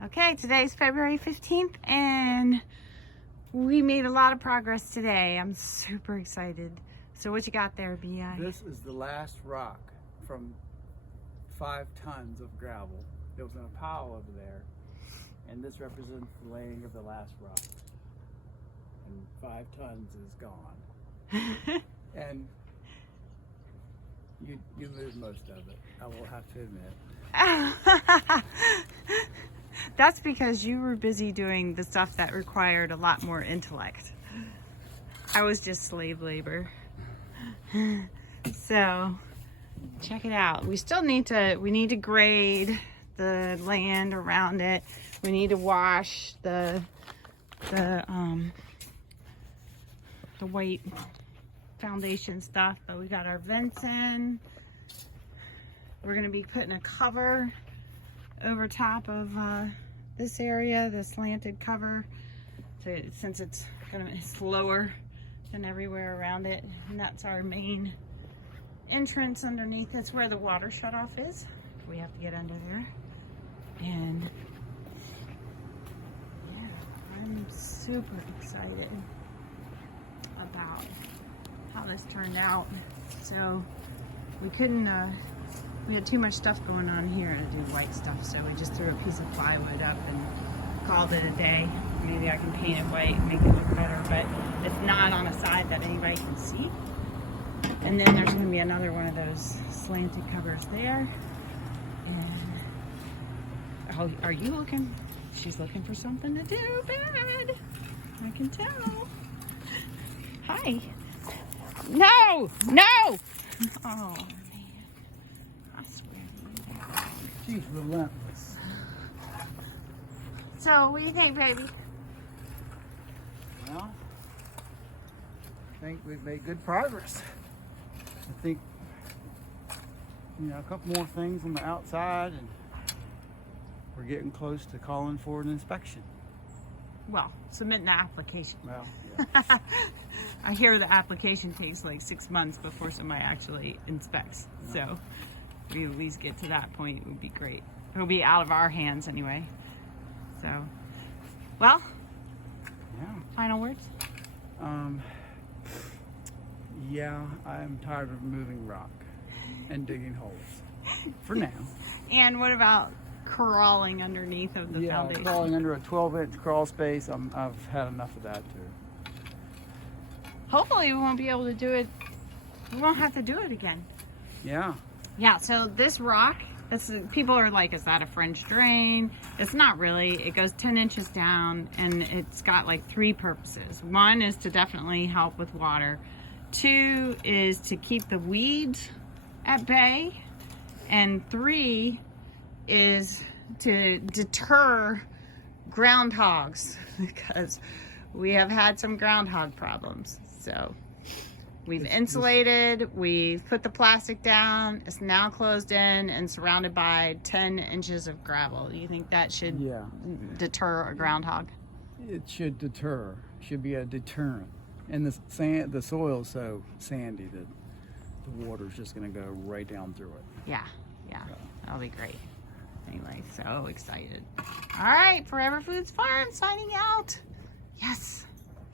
Okay, today's February 15th and we made a lot of progress today. I'm super excited. So what you got there, B.I.? This is the last rock from 5 tons of gravel. It was in a pile over there, and this represents the laying of the last rock. And 5 tons is gone. And you moved most of it, I will have to admit. That's because you were busy doing the stuff that required a lot more intellect. I was just slave labor. So check it out. We still need to grade the land around it. We need to wash the white foundation stuff, but we got our vents in. We're gonna be putting a cover over top of this area, the slanted cover, since it's lower than everywhere around it. And that's our main entrance underneath. That's where the water shutoff is. We have to get under there. And yeah, I'm super excited about how this turned out. So we couldn't, we had too much stuff going on here to do white stuff, so we just threw a piece of plywood up and called it a day. Maybe I can paint it white and make it look better, but it's not on a side that anybody can see. And then there's going to be another one of those slanted covers there. And oh, are you looking? She's looking for something to do. Bad. I can tell. Hi. No! No! Oh. She's relentless. So, what do you think, baby? Well, I think we've made good progress. I think, a couple more things on the outside, and we're getting close to calling for an inspection. Well, submitting the application. Well, yeah. I hear the application takes like 6 months before somebody actually inspects. No. So, if we at least get to that point, it would be great. It'll be out of our hands anyway. So, well, Yeah. final words? Yeah, I'm tired of moving rock and digging holes. For now. And what about crawling underneath of the foundation? Yeah, crawling under a 12-inch crawl space. I've had enough of that too. Hopefully we won't be able to do it. We won't have to do it again. Yeah. Yeah, so this rock, people are like, is that a French drain? It's not really. It goes 10 inches down, and it's got like 3 purposes. 1 is to definitely help with water. 2 is to keep the weeds at bay. And 3 is to deter groundhogs, because we have had some groundhog problems. So we've insulated, we've put the plastic down, it's now closed in and surrounded by 10 inches of gravel. Do you think that should deter a groundhog? It should deter. Should be a deterrent. And the soil's so sandy that the water's just going to go right down through it. Yeah, that'll be great. Anyway, so excited. All right, Forever Foods Farm signing out. Yes.